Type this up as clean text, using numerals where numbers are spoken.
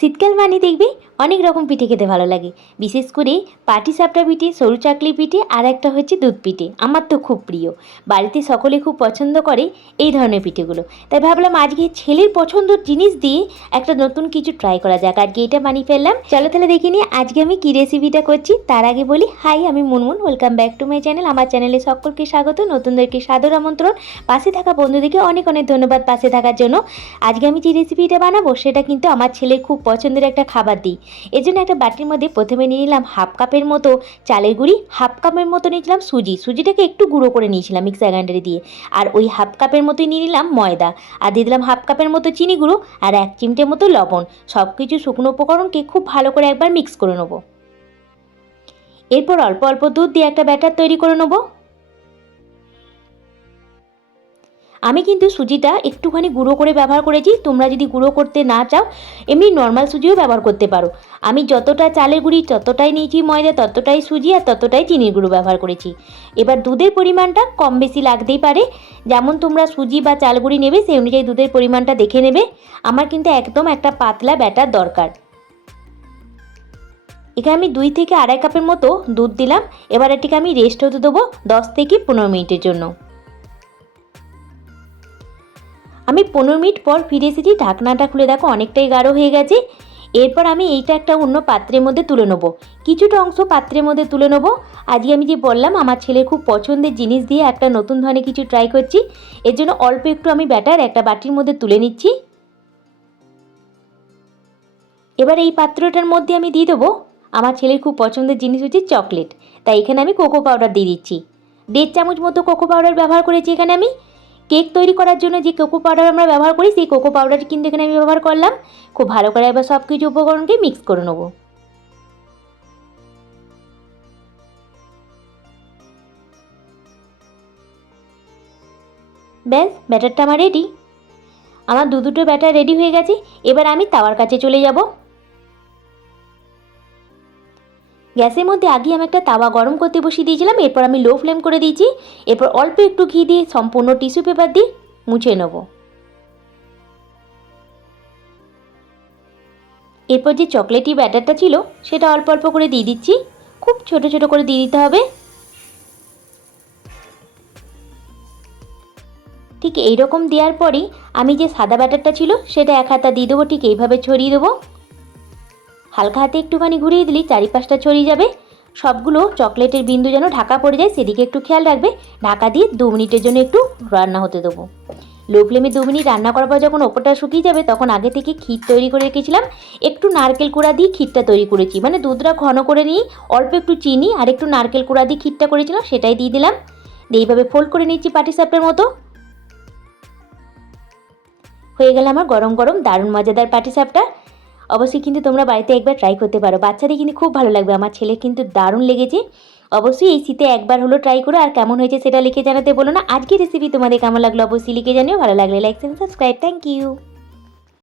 শীতকাল মানে দেখবে অনেক রকম পিঠে খেতে ভালো লাগে, বিশেষ করে পাটিসাপটা পিঠে, সরু চাকলি পিঠে, আর একটা হচ্ছে দুধ পিঠে। আমার তো খুব প্রিয়, বাড়িতে সকলে খুব পছন্দ করে এই ধরনের পিঠেগুলো। তাই ভাবলাম আজকে ছেলের পছন্দর জিনিস দিয়ে একটা নতুন কিছু ট্রাই করা যাক। আজকে এটা বানিয়ে ফেললাম। চলো তাহলে দেখে নিই আজকে আমি কী রেসিপিটা করছি। তার আগে বলি, হাই, আমি Munmun, welcome back to my channel. আমার চ্যানেলে সকলকে স্বাগত, নতুনদেরকে সাদর আমন্ত্রণ। পাশে থাকা বন্ধুদেরকে অনেক অনেক ধন্যবাদ পাশে থাকার জন্য। আজকে আমি যে রেসিপিটা বানাবো সেটা কিন্তু আমার ছেলের খুব পছন্দের একটা খাবার দিই। এর জন্য একটা বাটির মধ্যে প্রথমে নিয়ে নিলাম হাফ কাপের মতো চালের গুঁড়ি, হাফ কাপের মতো নিয়েছিলাম সুজিটাকে একটু গুঁড়ো করে নিয়েছিলাম মিক্সার গ্রাইন্ডারে দিয়ে। আর ওই হাফ কাপের মতোই নিয়ে নিলাম ময়দা, আর দিয়ে দিলাম হাফ কাপের মতো চিনি গুঁড়ো, আর 1 চিমটে মতো লবণ। সব কিছু শুকনো উপকরণকে খুব ভালো করে একবার মিক্স করে নেবো। এরপর অল্প অল্প দুধ দিয়ে একটা ব্যাটার তৈরি করে নেবো। আমি কিন্তু সুজিটা একটুখানি গুঁড়ো করে ব্যবহার করেছি, তোমরা যদি গুঁড়ো করতে না চাও এমনি নর্মাল সুজিও ব্যবহার করতে পারো। আমি যতটা চালের গুঁড়ি ততটাই নিয়েছি ময়দা, ততটাই সুজি আর ততটাই চিনির গুঁড়ো ব্যবহার করেছি। এবার দুধের পরিমাণটা কম বেশি লাগতেই পারে, যেমন তোমরা সুজি বা চাল গুঁড়ি নেবে সেই অনুযায়ী দুধের পরিমাণটা দেখে নেবে। আমার কিন্তু একদম একটা পাতলা ব্যাটার দরকার। এখানে আমি 2 থেকে আড়াই কাপের মতো দুধ দিলাম। এবার এটিকে আমি রেস্ট হতে দেবো 10 থেকে 15 মিনিটের জন্য। আমি 15 মিনিট পর ফিরে এসেছি। ঢাকনাটা খুলে দেখো অনেকটাই গাঢ় হয়ে গেছে। এরপর আমি এইটা একটা অন্য পাত্রের মধ্যে তুলে নেবো। কিছুটা অংশ পাত্রের মধ্যে তুলে নেবো। আজকে আমি যে বললাম আমার ছেলের খুব পছন্দের জিনিস দিয়ে একটা নতুন ধরনের কিছু ট্রাই করছি, এর জন্য অল্প একটু আমি ব্যাটার একটা বাটির মধ্যে তুলে নিচ্ছি। এবার এই পাত্রটার মধ্যে আমি দিয়ে দেবো আমার ছেলের খুব পছন্দের জিনিস হচ্ছে চকলেট। তাই এখানে আমি কোকো পাউডার দিয়ে দিচ্ছি। 1.5 চামচ মতো কোকো পাউডার ব্যবহার করেছি এখানে আমি। কেক তৈরি করার জন্য যে কোকো পাউডার আমরা ব্যবহার করি সেই কোকো পাউডার কিন্তু এখানে আমি ব্যবহার করলাম। খুব ভালো করে এবার সব কিছু উপকরণকে মিক্স করে নেবো। ব্যাস, ব্যাটারটা আমার রেডি। আমার দুটো ব্যাটার রেডি হয়ে গেছে। এবার আমি তাওয়ার কাছে চলে যাব। গ্যাসের মধ্যে আগে আমি একটা তাওয়া গরম করতে বসিয়ে দিয়েছিলাম। এরপর আমি লো ফ্লেম করে দিয়েছি। এরপর অল্প একটু ঘি দিয়ে সম্পূর্ণ টিস্যু পেপার দিয়ে মুছে নেব। এরপর যে চকলেটি ব্যাটারটা ছিল সেটা অল্প অল্প করে দিয়ে দিচ্ছি। খুব ছোট ছোট করে দিয়ে দিতে হবে। ঠিক এইরকম দেওয়ার পরেই আমি যে সাদা ব্যাটারটা ছিল সেটা এক হাতা দিয়ে দেবো। ঠিক এইভাবে ছড়িয়ে দেবো। হালকা হাতে একটুখানি ঘুরিয়ে দিলেই চারিপাশটা ছড়িয়ে যাবে। সবগুলো চকলেটের বিন্দু যেন ঢাকা পড়ে যায় সেদিকে একটু খেয়াল রাখবে। ঢাকা দিয়ে 2 মিনিটের জন্য একটু রান্না হতে দেবো। লো ফ্লেমে 2 মিনিট রান্না করার পর যখন ওপরটা শুকিয়ে যাবে তখন আগে থেকে ক্ষীর তৈরি করে রেখেছিলাম। একটু নারকেল কুড়া দিয়ে ক্ষীরটা তৈরি করেছি, মানে দুধটা ঘন করে নিয়ে অল্প একটু চিনি আর একটু নারকেল কুড়া দিয়ে ক্ষীরটা করেছিলাম সেটাই দিয়ে দিলাম। এইভাবে ফোল্ড করে নিচ্ছি পাটিসাপটার মতো। হয়ে গেল আমার গরম গরম দারুণ মজাদার পাটিসাপটা। অবশ্যই কিন্তু তোমরা বাড়িতে একবার ট্রাই করতে পারো, বাচ্চাদের কিন্তু খুব ভালো লাগবে। আমার ছেলে কিন্তু দারুণ লেগেছে। অবশ্যই এই শীতে একবার হলো ট্রাই করো, আর কেমন হয়েছে সেটা লিখে জানাতে বলো না। আজকের রেসিপি তোমাদের কেমন লাগলো অবশ্যই লিখে জানিও। ভালো লাগলে like and subscribe. Thank you.